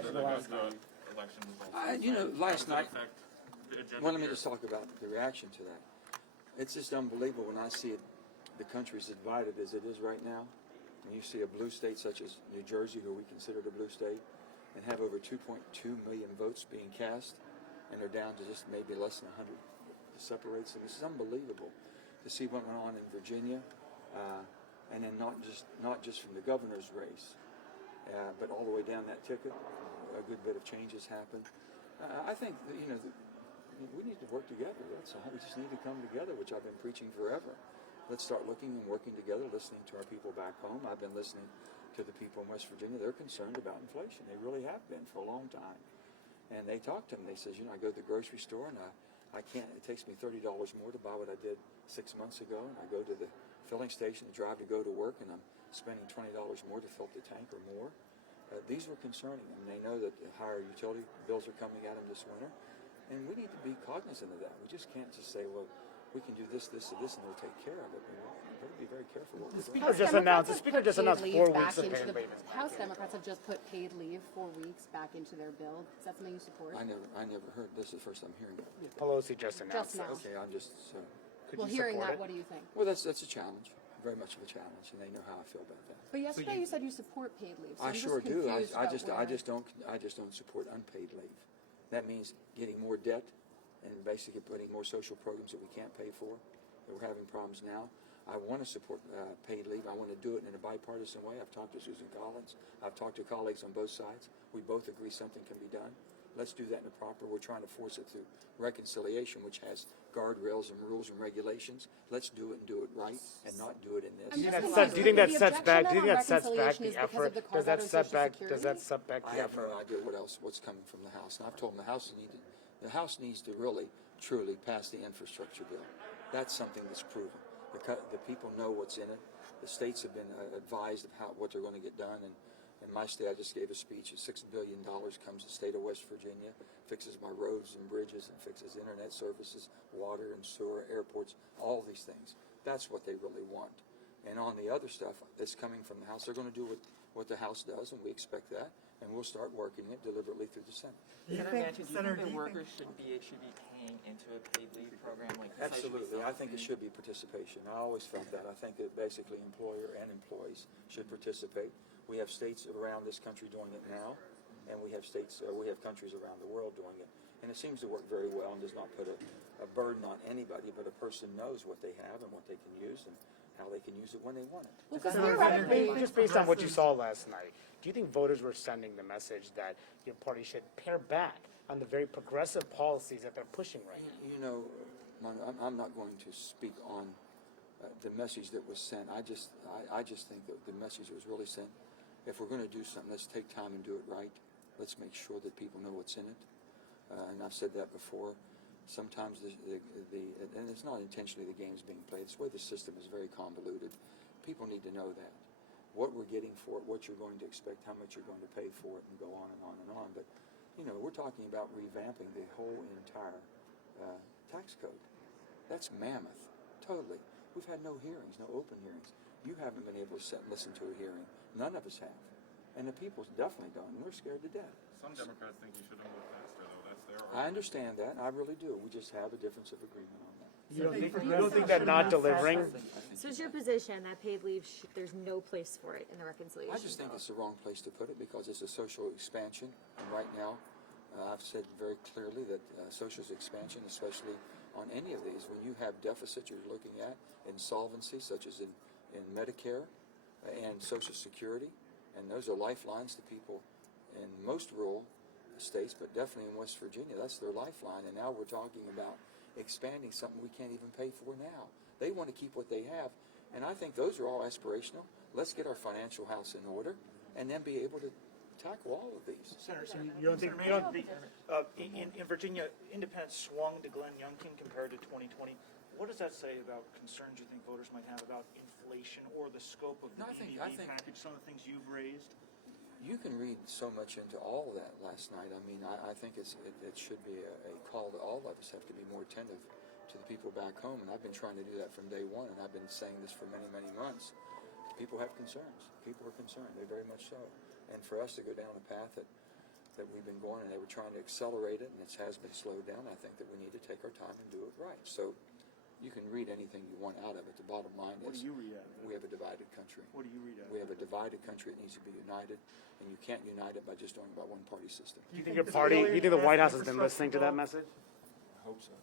back to the last night. Election results. You know, last How does night, it affect the agenda well, let me here? just talk about the reaction to that. It's just unbelievable when I see it, the country's divided as it is right now. And you see a blue state such as New Jersey, who we consider a blue state, and have over 2.2 million votes being cast, and they're down to just maybe less than 100 separates them. This is unbelievable to see what went on in Virginia, and then not just from the governor's race, but all the way down that ticket. A good bit of changes happened. I think that, you know, we need to work together. That's all. We just need to come together, which I've been preaching forever. Let's start looking and working together, listening to our people back home. I've been listening to the people in West Virginia. They're concerned about inflation. They really have been for a long time. And they talk to me. They says, you know, I go to the grocery store and I can't, it takes me $30 more to buy what I did 6 months ago. And I go to the filling station to drive to go to work, and I'm spending $20 more to fill up the tank or more. These were concerning them. They know that the higher utility bills are coming at them this winter. And we need to be cognizant of that. We just can't just say, well, we can do this, this, and this, and we'll take care of it. We better be very careful what we're doing. The speaker just announced 4 weeks of paid leave. House Democrats have just put paid leave 4 weeks back into their bill. Is that something you support? I never heard. This is the first I'm hearing it. Pelosi just announced Just now. Okay, I'm just so. Well, hearing that, what do you think? Well, that's a challenge, very much of a challenge, and they know how I feel about that. But yesterday you said you support paid leave. So I I'm sure just do. confused I about just don't support unpaid leave. That means getting more debt and basically putting more social programs that we can't pay for, that we're having problems now. I want to support paid leave. I want to do it in a bipartisan way. I've talked to Susan Collins. I've talked to colleagues on both sides. We both agree something can be done. Let's do that in a proper. We're trying to force it through reconciliation, which has guardrails and rules and regulations. Let's do it and do it right, and not do it in this. I'm just Do you think that the sets back? objection Do you think on that sets back reconciliation the is because effort? of the Does that carve-out on set Social back? Security? Does that set back I the have effort? no idea what's coming from the House, and I've told them the House needs to really, truly pass the infrastructure bill. That's something that's proven. The people know what's in it. The states have been advised of what they're going to get done. And in my state, I just gave a speech. $6 billion comes to the state of West Virginia, fixes my roads and bridges, and fixes internet services, water and sewer, airports, all these things. That's what they really want. And on the other stuff that's coming from the House, they're going to do what the House does, and we expect that. And we'll start working it deliberately through the Senate. Senator Manchin, do you think the workers should be paying into a paid leave program like this? Absolutely. I think it should be participation. I always felt that. I think that basically employer and employees should participate. We have states around this country doing it now, and we have countries around the world doing it. And it seems to work very well and does not put a burden on anybody, but a person knows what they have and what they can use and how they can use it when they want it. Well, because theoretically, Just based on what you saw last night, do you think voters were sending the message that your party should pare back on the very progressive policies that they're pushing right now? You know, I'm not going to speak on the message that was sent. I just think that the message that was really sent, if we're going to do something, let's take time and do it right. Let's make sure that people know what's in it. And I've said that before. Sometimes and it's not intentionally the game's being played. It's the way the system is very convoluted. People need to know that. What we're getting for it, what you're going to expect, how much you're going to pay for it, and go on and on and on. But, you know, we're talking about revamping the whole entire tax code. That's mammoth, totally. We've had no hearings, no open hearings. You haven't been able to sit and listen to a hearing. None of us have. And the people definitely don't, and they're scared to death. Some Democrats think you should have moved faster, though. That's their I understand that. I really do. We just have a difference of agreement on that. You don't think that not delivering? So is your position that paid leave, there's no place for it in the reconciliation I just think bill? it's the wrong place to put it because it's a social expansion. And right now, I've said very clearly that social expansion, especially on any of these, when you have deficits you're looking at, insolvency, such as in Medicare and Social Security, and those are lifelines to people in most rural states, but definitely in West Virginia, that's their lifeline. And now we're talking about expanding something we can't even pay for now. They want to keep what they have, and I think those are all aspirational. Let's get our financial house in order, and then be able to tackle all of these. Senator, in Virginia, independents swung to Glenn Youngkin compared to 2020. What does that say about concerns you think voters might have about inflation or the scope of the I think package, some of the things you've raised? You can read so much into all of that last night. I mean, I think it should be a call that all of us have to be more attentive to the people back home, and I've been trying to do that from day one, and I've been saying this for many, many months. People have concerns. People are concerned. They very much so. And for us to go down a path that that we've been going, and they were trying to accelerate it, and it has been slowed down. I think that we need to take our time and do it right. So you can read anything you want out of it. The bottom line What is do you read out of it? we have a divided country. What do you read out of We it? have a divided country that needs to be united, and you can't unite it by just doing about one party system. Do you think your party, you think the White House has been listening to that message? I hope so.